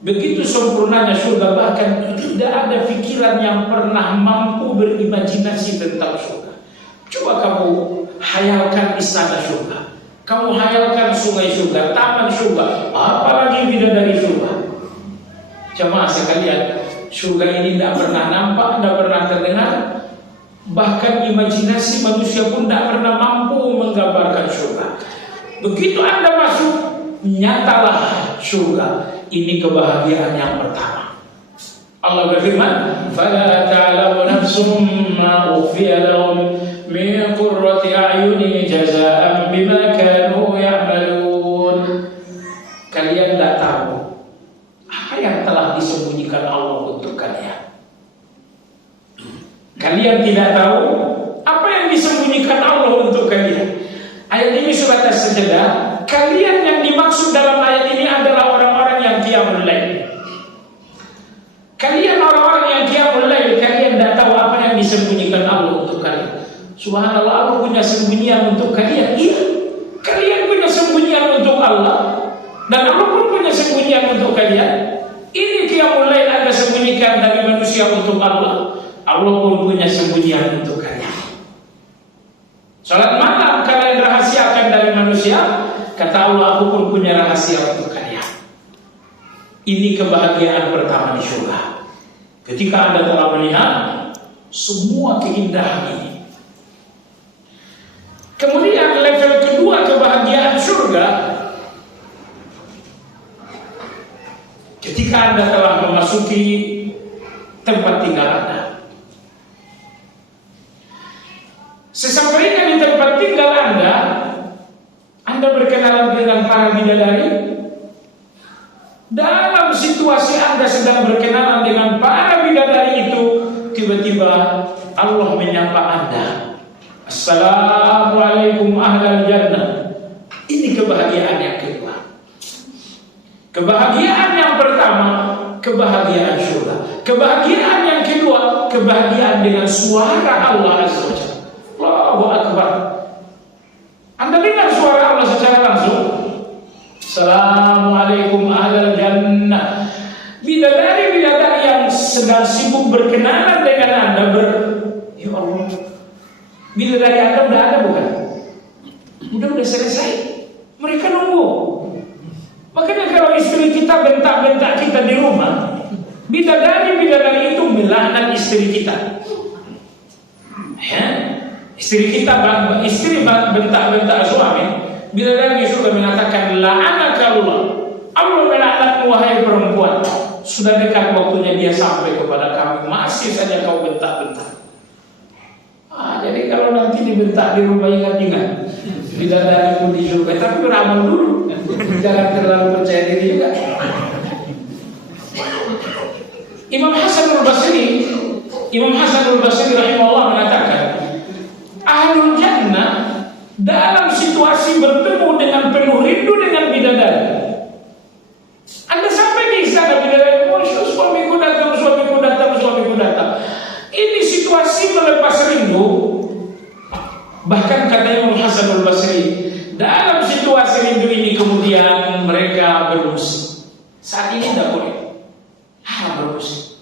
Begitu sempurnanya surga, bahkan tidak ada pikiran yang pernah mampu berimajinasi tentang surga. Coba kamu hayalkan istana surga, kamu hayalkan sungai surga, taman surga, apalagi bidadari surga. Jemaah sekalian, surga ini tidak pernah nampak, tidak pernah terdengar, bahkan imajinasi manusia pun tidak pernah mampu menggambarkan surga. Begitu Anda masuk, nyatalah surga. Ini kebahagiaan yang pertama. Allah berfirman, "Fala ta'lamu nafsum ma ukhfiya lahum min qurrati a'yunin jazaa'an bima kanu ya'malun." Kalian tidak tahu apa yang telah disembunyikan Allah untuk kalian. Kalian tidak tahu apa yang disembunyikan Allah untuk kalian. Ayat ini surat As-Sajdah. Kalian yang dimaksud dalam ayat ini adalah orang-orang yang qiyamul lail. Kalian orang-orang yang qiyamul lail, kalian tidak tahu apa yang disembunyikan Allah untuk kalian. Subhanallah, Allah punya sembunyian untuk kalian. Iya, kalian punya sembunyian untuk Allah, dan Allah pun punya sembunyian untuk kalian. Ini qiyamul lail Anda sembunyikan dari manusia untuk Allah, Allah pun punya sembunyian untuk kalian. Salat malam kalian rahasiakan dari manusia, kata Allah, aku pun punya rahasia untuk kalian. Ini kebahagiaan pertama di surga. Ketika Anda telah melihat semua keindahan ini. Kemudian level kedua kebahagiaan surga, ketika Anda telah memasuki tempat tinggal Anda. Sesampainya di tempat tinggal Anda berkenalan dengan para bidadari. Dalam situasi Anda sedang berkenalan dengan para bidadari itu, tiba-tiba Allah menyapa Anda, "Assalamualaikum ahlal jannah." Ini kebahagiaan yang kedua. Kebahagiaan yang pertama, kebahagiaan surga. Kebahagiaan yang kedua, kebahagiaan dengan suara Allah Azza wa Jalla. Allahu Akbar. Anda dengar suara Allah secara langsung. Assalamualaikum ahlal jannah. Bidadari-bidadari yang sedang sibuk berkenalan dengan Anda ya Allah. Bidadari Anda udah ada bukan? Udah selesai. Mereka nunggu. Makanya kalau istri kita bentak-bentak kita di rumah, bidadari-bidadari itu melaknat istri kita. Ya? Istri bentak-bentak suami, bidadari sudah mengatakan, "La'anaka Allah." Allah melaknatmu wahai perempuan. Sudah dekat waktunya dia sampai kepada kamu, masih saja kau bentak-bentak. Jadi kalau nanti dibentak di rumah, ingat-ingat, bidadari pun di surga, tapi beramal dulu. Jangan terlalu percaya diri juga. Imam Hasan al-Basri rahimahullah mengatakan, ahlul jannah dalam situasi bertemu dengan penuh rindu dengan bidadari. Anda sampai di istana bidadari, suamiku datang. Ini situasi melepas rindu. Bahkan kata Imam Hasan al-Basri, dalam situasi rindu ini kemudian mereka bermusik. Saat ini tidak boleh bermusik,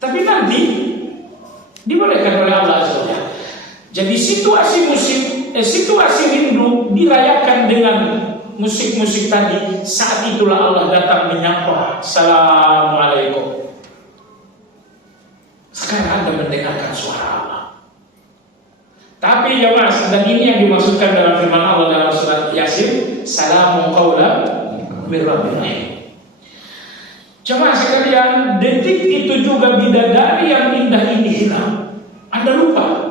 tapi nanti dibolehkan oleh Allah Azza wa Jalla. Jadi situasi rindu dirayakan dengan musik-musik tadi. Saat itulah Allah datang menyapa, "Assalamualaikum." Sekarang Anda mendengarkan suara Allah. Tapi ya mas, dan ini yang dimaksudkan dalam firman Allah dalam surat Yasin, "Salamun qaulan mir rabbir rahim." Jemaah sekalian, detik itu juga bidadari yang indah ini hilang. Anda lupa.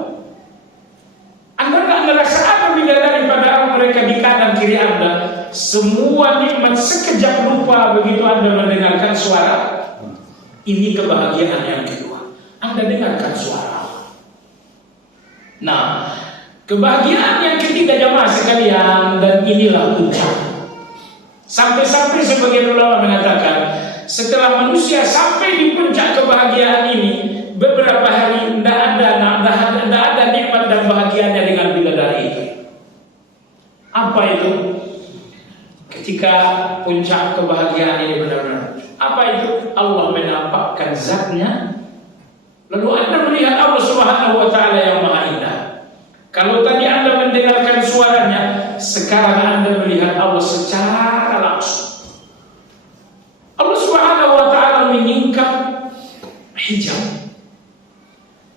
Anda tak merasa ada bidadari padahal mereka di kanan kiri Anda. Semua nikmat sekejap lupa begitu Anda mendengarkan suara. Ini kebahagiaan yang kedua. Anda dengarkan suara. Nah, kebahagiaan yang ketiga jemaah sekalian, dan inilah puncak. Sampai-sampai sebagian ulama mengatakan, setelah manusia sampai di puncak kebahagiaan ini, beberapa hari tidak ada nikmat dan bahagianya dengan bidadari itu. Apa itu? Ketika puncak kebahagiaan ini benar-benar, Apa itu? Allah menampakkan zatnya. Lalu Anda melihat Allah Subhanahu wa Ta'ala yang Maha Indah. Kalau tadi Anda mendengarkan suaranya, sekarang Anda melihat Allah secara langsung. Allah Subhanahu wa Ta'ala menyingkap hijab.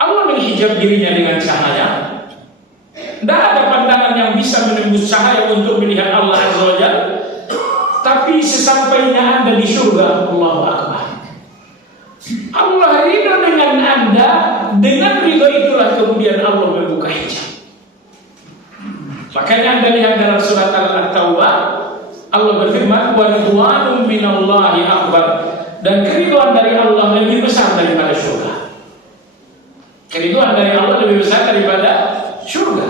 Allah menghijab dirinya dengan cahaya. Tidak ada pandangan yang bisa menembus cahaya untuk melihat Allah Azza wa Jalla. Tapi sesampainya Anda di surga, Allahu Akbar, Allah ridho dengan Anda. Dengan ridho itulah kemudian Allah membuka hijab. Makanya Anda lihat dalam surat At-Taubah, Allah berfirman, wa ridwanun minallahi akbar, dan keridhaan dari Allah lebih besar daripada surga. Keridhaan dari Allah lebih besar daripada surga.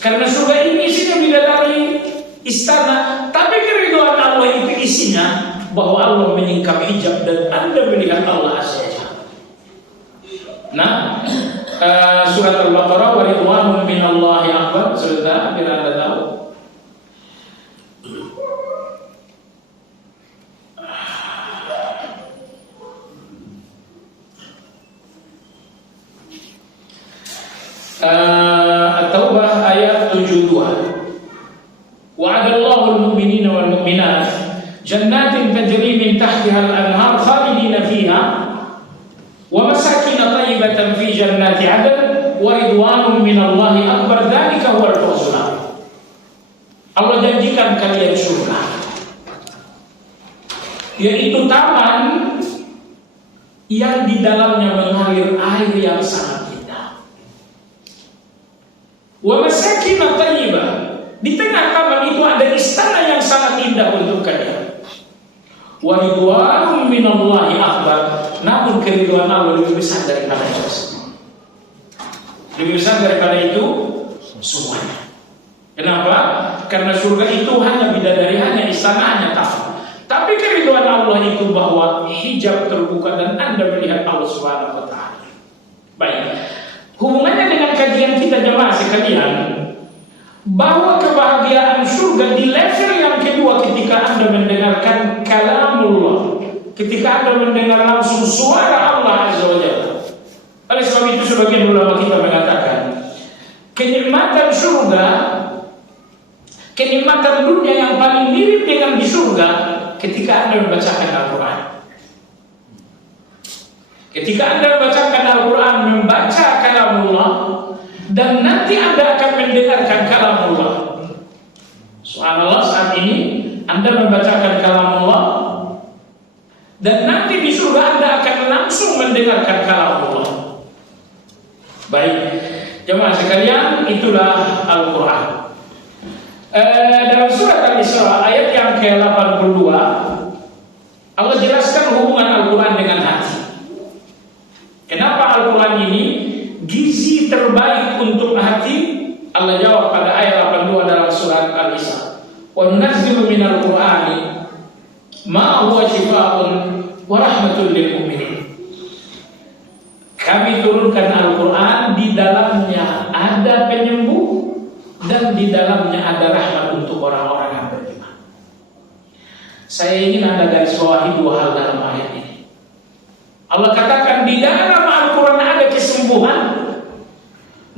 Karena surga ini isinya bidadari, istana, tapi keridhaan Allah itu isinya bahwa Allah menyingkap hijab dan Anda melihat Allah saja. Nah, surat Al-Baqarah, wa ridwanun minallahi akbar, sudah bila Anda tahu. At-Taubah ayat 72. Wa'adallahu al-mu'minina wal mu'minat jannatin tajri min tahtiha al-anhar khalidina fiha wa masakin thayyibatan fi jannati 'adn wa ridwanun minallahi akbar, dzalika huwal fawzul 'adzim. Allah janjikan kalian surga, yaitu taman yang di dalamnya mengalir air yang sangat indah. Wa masakin thayyibah, di tengah taman itu ada istana yang sangat indah untuk kalian. Wa ridwanun minallahi akbar, namun keridhaan Allah lebih besar daripada itu. Lebih besar daripada itu semuanya. Kenapa? Karena surga itu hanya bidadari, hanya istana, hanya taman. Tapi keridhaan Allah itu bahwa hijab terbuka dan Anda melihat Allah Subhanahu wa Ta'ala. Baik. Hubungannya dengan kajian kita jemaah sekalian, bahwa kebahagiaan surga di level yang kedua ketika Anda mendengarkan kalamullah, ketika Anda mendengar langsung suara Allah Azza wa Jalla. Oleh sebab itu sebagian ulama kita mengatakan kenikmatan surga, kenikmatan dunia yang paling mirip dengan di surga ketika Anda membacakan Al-Quran. Ketika Anda membacakan Al-Quran, membaca kalamullah, dan nanti Anda akan mendengarkan kalamullah. Subhanallah, saat ini Anda membacakan kalamullah, dan nanti di surga Anda akan langsung mendengarkan kalamullah. Baik, jemaah sekalian, itulah Al-Quran. Dalam surat Al-Isra ayat yang ke-82, Allah jelaskan hubungan Al-Quran dengan hati. Kenapa Al-Quran ini gizi terbaik untuk hati? Allah jawab pada ayat 82 dalam surat Al-Isra, wa nunazzilu minal Qur'ani ma huwa shifaa'un wa rahmatul lil mu'minin. Kami turunkan Al-Quran, di dalamnya ada penyembuh dan di dalamnya ada rahmat untuk orang-orang yang beriman. Saya ingin Anda garis bawahi dua hal dalam ayat ini. Allah katakan di dalam Al-Quran ada kesembuhan.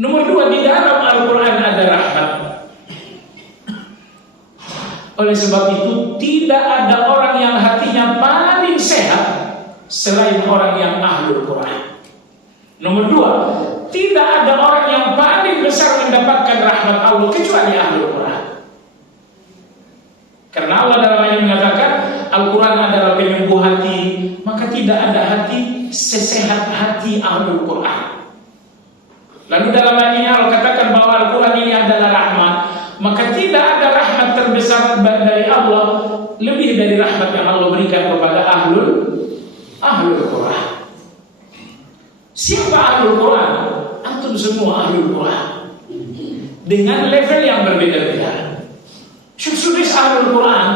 Nomor dua, di dalam Al-Quran ada rahmat. Oleh sebab itu tidak ada orang yang hatinya paling sehat selain orang yang ahlul Quran. Nomor dua, tidak ada orang yang paling besar mendapatkan rahmat Allah kecuali ahlul Quran. Karena Allah dalam ayat mengatakan Al-Quran adalah penyembuh hati, maka tidak ada hati sesehat hati ahlul Quran. Lalu dalam ayat ini Allah katakan bahwa Al-Quran ini adalah rahmat, maka tidak ada rahmat terbesar dari Allah lebih dari rahmat yang Allah berikan kepada ahlul Quran. Siapa ahlul Quran? Antum semua ahlul Quran, dengan level yang berbeda-beda. Sukses ahlul Quran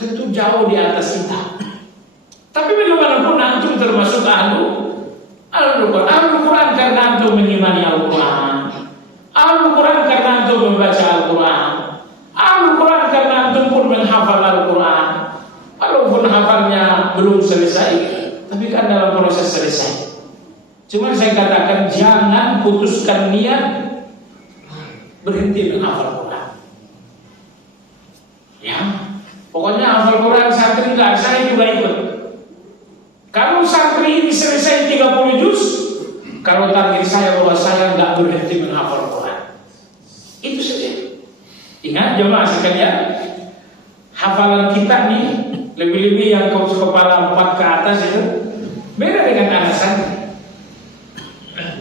tentu jauh di atas kita. Tapi bagaimanapun antum termasuk ahlul Quran. Ahlul Quran karena antum mengimani Al-Quran. Ahlul Quran karena antum membaca Al-Quran. Ahlul Quran karena antum pun menghafal Al-Quran. Walaupun hafalnya belum selesai, tapi kan dalam proses selesai. Cuma saya katakan jangan putuskan niat berhenti menghafal Quran. Ya, pokoknya hafal Quran santri enggak, saya juga ikut. Kalau santri ini selesai 30 juz, kalau target saya bahwa saya enggak berhenti menghafal Quran. Itu saja. Ingat jemaah sekalian, hafalan kita nih lebih-lebih yang kepala 4 ke atas itu beda dengan anak santri.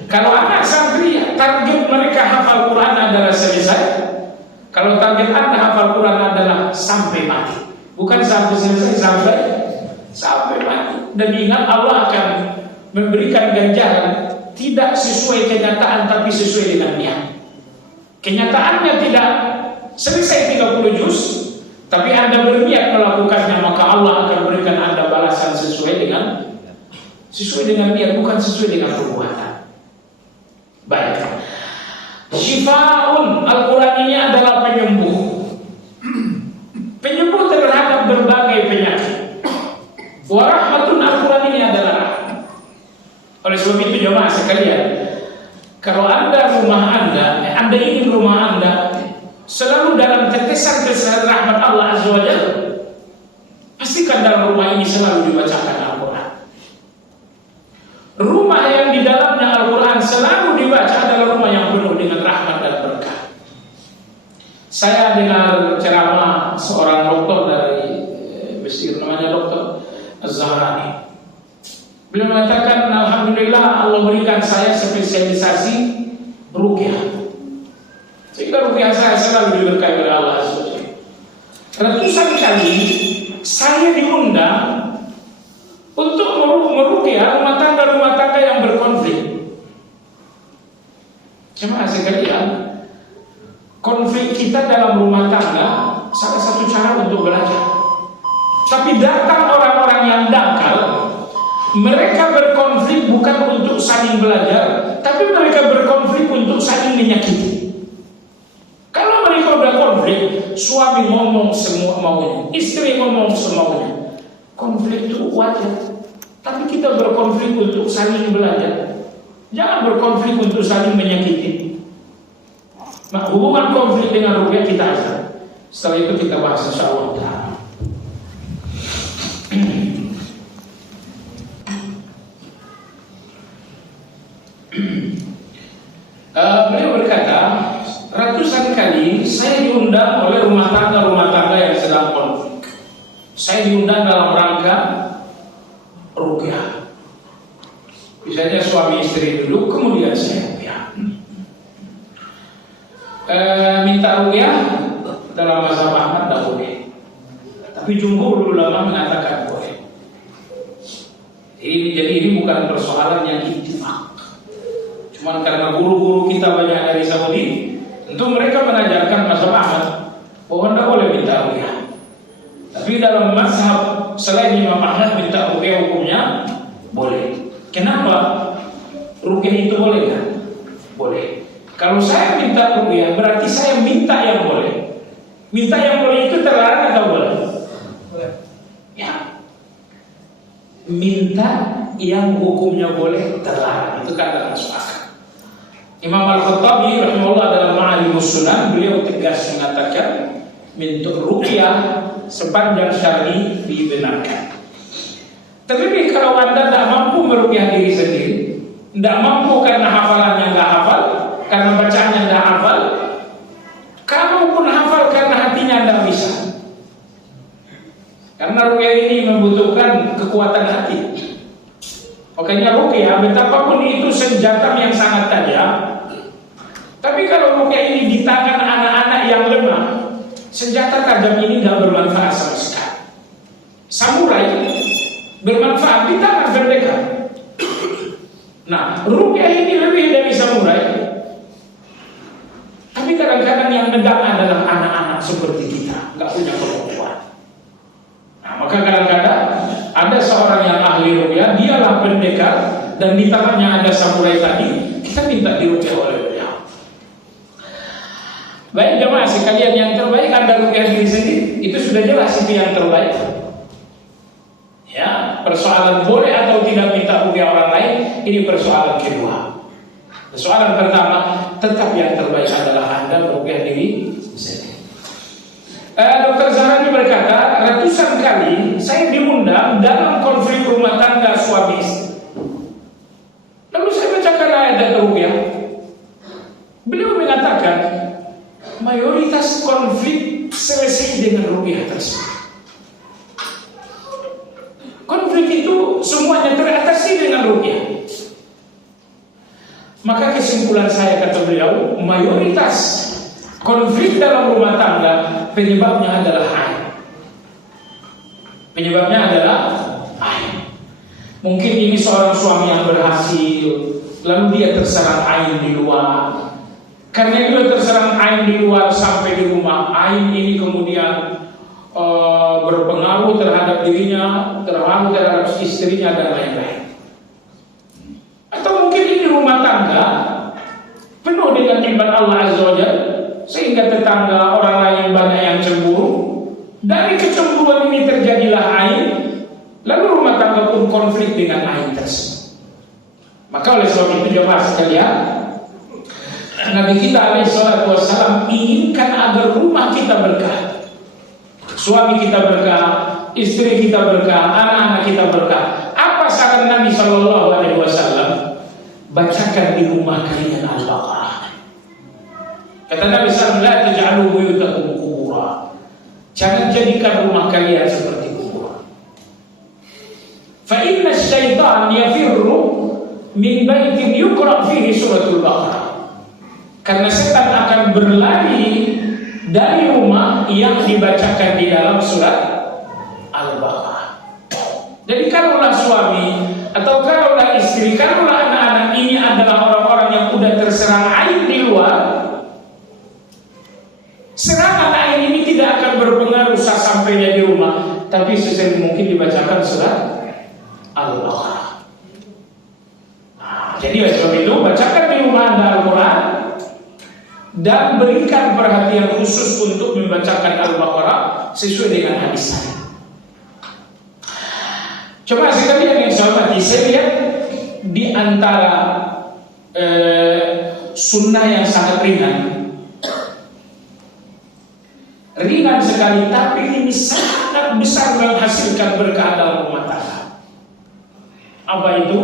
Kalau anak santri target mereka hafal Quran adalah selesai. Kalau target Anda hafal Quran adalah sampai mati, bukan sampai selesai, sampai mati. Dan ingat Allah akan memberikan ganjaran tidak sesuai kenyataan tapi sesuai dengan niat. Kenyataannya tidak selesai 30 juz, tapi Anda berniat melakukannya, maka Allah akan berikan Anda balasan sesuai dengan niat, bukan sesuai dengan perbuatan. Baik. Syifaun, Al-Quran ini adalah penyembuh terhadap berbagai penyakit. Warahmatun, Al-Quran ini adalah rahmat. Oleh sebab itu jemaah sekalian, kalau Anda ingin rumah Anda selalu dalam tetesan-tetesan rahmat Allah Azza wa Jalla, pastikan dalam rumah ini selalu dibacakan Al-Quran. Rumah yang di dalamnya Al-Quran selalu dibaca adalah rumah yang penuh dengan rahmat dan berkah. Saya dengar ceramah seorang dokter dari Mesir, namanya Dr. Az-Zahrani. Beliau mengatakan, alhamdulillah Allah berikan saya spesialisasi ruqyah, sehingga ruqyah saya selalu diberkahi oleh Allah Azza wa Jalla. Ratusan kali saya diundang untuk meruqyah rumah tangga yang berkonflik. Jemaah sekalian, konflik kita dalam rumah tangga salah satu cara untuk belajar. Tapi datang orang-orang yang dangkal, mereka berkonflik bukan untuk saling belajar, tapi mereka berkonflik untuk saling menyakiti. Kalau mereka udah konflik, suami ngomong semua maunya, istri ngomong semaunya, konflik itu wajar. Tapi kita berkonflik untuk saling belajar, jangan berkonflik untuk saling menyakiti. Nah, hubungan konflik dengan ruqyah kita ajar. Setelah itu kita bahas insyaallah. Beliau berkata, ratusan kali saya diundang oleh rumah tangga yang sedang konflik. Saya diundang dalam rangka ruqyah. Misalnya suami istri dulu, kemudian saya ruqyah. Minta ruqyah dalam mazhab Ahmad tidak boleh, tapi jumhur ulama mengatakan boleh. Jadi ini bukan persoalan yang ittifaq. Cuman karena guru-guru kita banyak dari Saudi, tentu mereka mengajarkan mazhab Ahmad bahwa tidak boleh minta ruqyah. Tapi dalam mazhab selain Imam Ahmad minta ruqyah hukumnya boleh. Kenapa? Ruqyah itu boleh kan? Boleh. Kalau saya minta ruqyah berarti saya minta yang boleh. Minta yang boleh itu terlarang atau boleh? Boleh. Ya. Minta yang hukumnya boleh terlarang itu kata masuk akal. Imam Al-Khattabi rahimahullah dalam Ma'alimus Sunan, beliau tegas mengatakan minta ruqyah sepanjang syar'i dibenarkan. Terlebih kalau Anda tidak mampu meruqyah diri sendiri, tidak mampu karena hafalannya nggak hafal, karena bacaannya nggak hafal, kalaupun hafal karena hatinya tidak bisa. Karena ruqyah ini membutuhkan kekuatan hati. Makanya ruqyah betapapun itu senjata yang sangat tajam, tapi kalau ruqyah ini di tangan anak-anak yang lemah, senjata tajam ini nggak bermanfaat sama sekali. Samurai bermanfaat di tangan pendekar. Nah, ruqyah ini lebih dari samurai. Tapi kadang-kadang yang negak adalah anak-anak seperti kita, nggak punya kemampuan. Nah, maka kadang-kadang ada seorang yang ahli ruqyah, dialah pendekar, dan di tangannya ada samurai tadi, kita minta diruqyah oleh beliau. Baik jemaah sekalian, yang terbaik Anda ruqyah diri sendiri, itu sudah jelas itu yang terbaik. Ya, persoalan boleh atau tidak minta ruqyah orang lain, ini persoalan kedua. Persoalan pertama, tetap yang terbaik adalah Anda ruqyah diri sendiri. Dr. Zahrani berkata, ratusan kali saya diundang dalam konflik rumah tangga suami istri. Lalu saya bacakan ayat dan ruqyah. Beliau mengatakan, mayoritas konflik selesai dengan ruqyah tersebut. Konflik itu semuanya teratasi dengan ruqyah. Maka kesimpulan saya, kata beliau, mayoritas konflik dalam rumah tangga penyebabnya adalah aib. Penyebabnya adalah aib. Mungkin ini seorang suami yang berhasil, lalu dia terserang aib di luar. Karena dia terserang aib di luar sampai di rumah, aib ini kemudian berpengaruh terhadap dirinya, terpengaruh terhadap istrinya dan lain-lain. Atau mungkin ini rumah tangga penuh dengan nikmat Allah Azza wa Jalla, sehingga tetangga orang lain banyak yang cemburu. Dari kecemburuan ini terjadilah aib, lalu rumah tangga pun konflik dengan aib tersebut. Maka oleh sebab itu jemaah sekalian, Nabi kita alaihi salatu wassalam inginkan agar rumah kita berkah. Suami kita berkah, istri kita berkah, anak-anak kita berkah. Apa saran Nabi sallallahu alaihi wasallam? Bacakan di rumah kalian Al-Baqarah. Kata Nabi sallallahu alaihi wasallam, la taj'alu buyutakum qubura. Jangan jadikan rumah kalian seperti kuburan. Fa inna asy-syaitan yafirru min baitin yuqra fihi suratul Baqarah. Karena setan akan berlari dari rumah yang dibacakan di dalam surat Al-Baqarah. Jadi kalaulah suami atau kalaulah istri, kalaulah anak-anak ini adalah orang-orang yang sudah terserang aib di luar, serangan aib ini tidak akan berpengaruh sampainya di rumah, tapi sesering mungkin dibacakan surat Al-Baqarah. Jadi oleh sebab itu bacakan di rumah Anda Al-Quran dan berikan perhatian khusus untuk membacakan Al-Baqarah sesuai dengan hadis saya. Coba sekalian yang saya hormati, saya lihat di antara sunnah yang sangat ringan sekali, tapi ini sangat besar menghasilkan berkah dalam rumah tangga. Apa itu?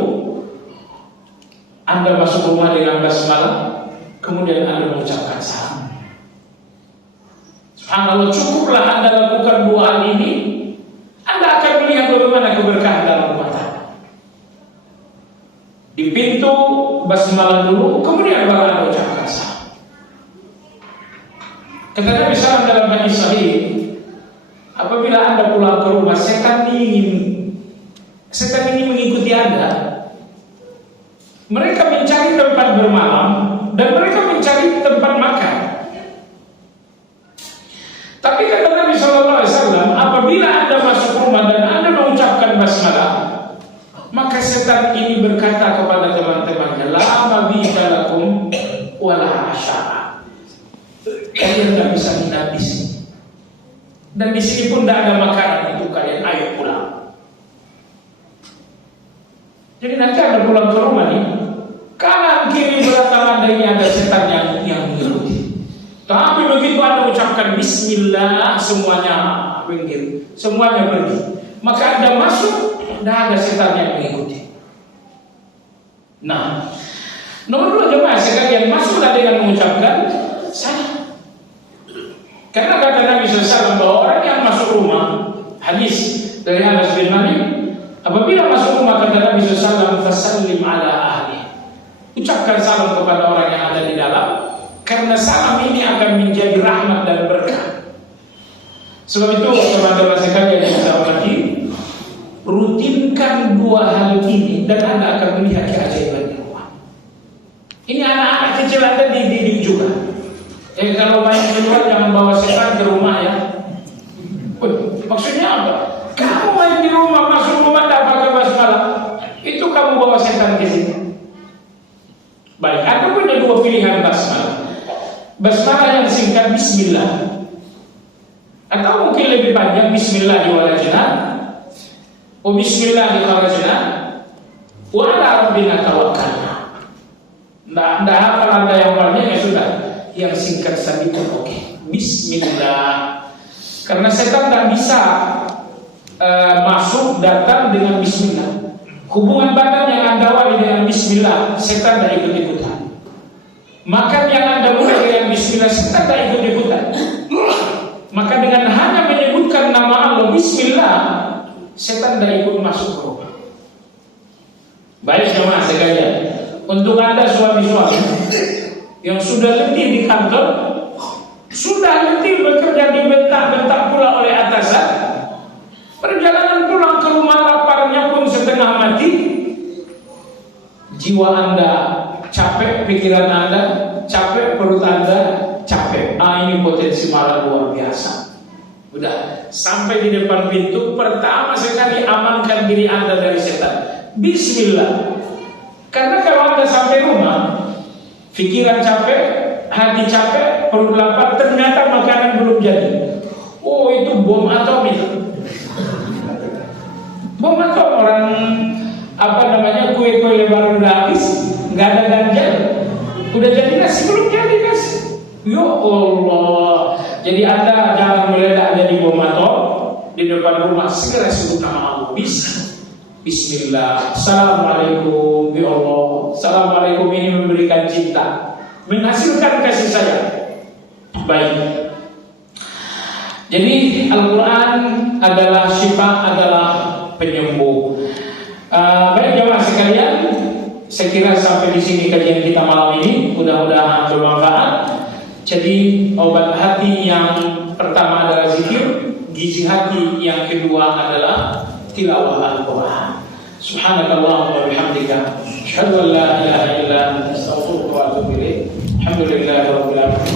Anda masuk rumah dengan basmalah, kemudian Anda mengucapkan salam. Subhanallah, cukuplah Anda lakukan dua hal ini, Anda akan melihat bagaimana keberkahan dalam rumah tangga. Di pintu basmalah dulu, kemudian baru Anda ucapkan salam. Kata Nabi SAW dalam hadis sahih, apabila Anda pulang ke rumah, setan ini mengikuti Anda. Mereka mencari tempat bermalam dan mereka mencari tempat makan. Tapi kata Nabi SAW, apabila Anda masuk rumah dan Anda mengucapkan basmalah, maka setan ini berkata kepada teman-temannya, la mabita lakum wala asya'a. Kalian tidak bisa nginap di sini. Dan di sini pun tidak ada makanan untuk kalian, ayo pulang. Jadi nanti Anda pulang ke rumah nih, kanan kiri belakang Anda ini ada setan yang mengikuti. Tapi begitu Anda ucapkan Bismillah, semuanya minggir, semuanya pergi. Maka Anda masuk, tidak ada setan yang mengikuti. Nah, nomor dua jemaah sekalian, masuklah dengan mengucapkan salam. Karena kata Nabi SAW bahwa orang yang masuk rumah, hadis dari Anas bin Malik, apabila masuk rumah kata Nabi SAW, fasallim ala ahli. Ucapkan salam kepada orang yang ada di dalam, karena salam ini akan menjadi rahmat dan berkah. Sebab itu teman-teman sekalian yang saya hormati, rutinkan dua hal ini dan Anda akan melihat keajaiban di rumah. Ini anak-anak kecil Anda dididik juga. Kalau main keluar jangan bawa setan ke rumah ya. Maksudnya apa? Kamu main di rumah, masuk rumah tak pakai basmalah, itu kamu bawa setan ke sini. Baik, Anda punya dua pilihan basmalah. Basmalah yang singkat Bismillah, atau mungkin lebih panjang Bismillahirrahmanirrahim. Oh bismillah kharajna wa ala rabbina tawakkalna. Nggak hafal Anda yang panjang ya sudah, yang singkat saja pun oke. Bismillah. Karena setan tak bisa masuk datang dengan bismillah. Hubungan badan yang Anda awali dengan bismillah, setan tak ikut-ikutan. Makan yang Anda mulai dengan bismillah, setan tak ikut-ikutan. Maka dengan hanya menyebutkan nama Allah bismillah, setan tak ikut masuk ke rumah. Baik jemaah sekalian, untuk Anda suami-suami yang sudah letih di kantor, sudah letih bekerja dibentak-bentak pula oleh atasan, perjalanan pulang ke rumah laparnya pun setengah mati, jiwa Anda capek, pikiran Anda capek, perut Anda capek. Ini potensi marah luar biasa. Udah sampai di depan pintu, pertama sekali amankan diri Anda dari setan. Bismillah. Karena kalau Anda sampai rumah, pikiran capek, hati capek, perut lapar, ternyata makanan belum jadi. Oh, itu bom atomik. Bom atom, orang kue-kue lebaran udah habis, nggak ada ganjal, udah jadi nasi belum jadi nasi. Ya Allah. Jadi Anda jangan meledak jadi bom atom di depan rumah, segera sebut nama Allah. Bismillah. Assalamualaikum ya Allah. Assalamualaikum ini memberikan cinta, menghasilkan kasih sayang. Baik. Jadi Al-Quran adalah syifa, adalah penyembuh. Baik jemaah sekalian, saya kira sampai di sini kajian kita malam ini. Mudah-mudahan bermanfaat. Jadi obat hati yang pertama adalah zikir, gizi hati yang kedua adalah tilawah Al-Quran. Subhanakallahumma wa bihamdika, asyhadu an la ilaha illa anta, astaghfiruka wa atubu ilaik. Alhamdulillahirabbil alamin.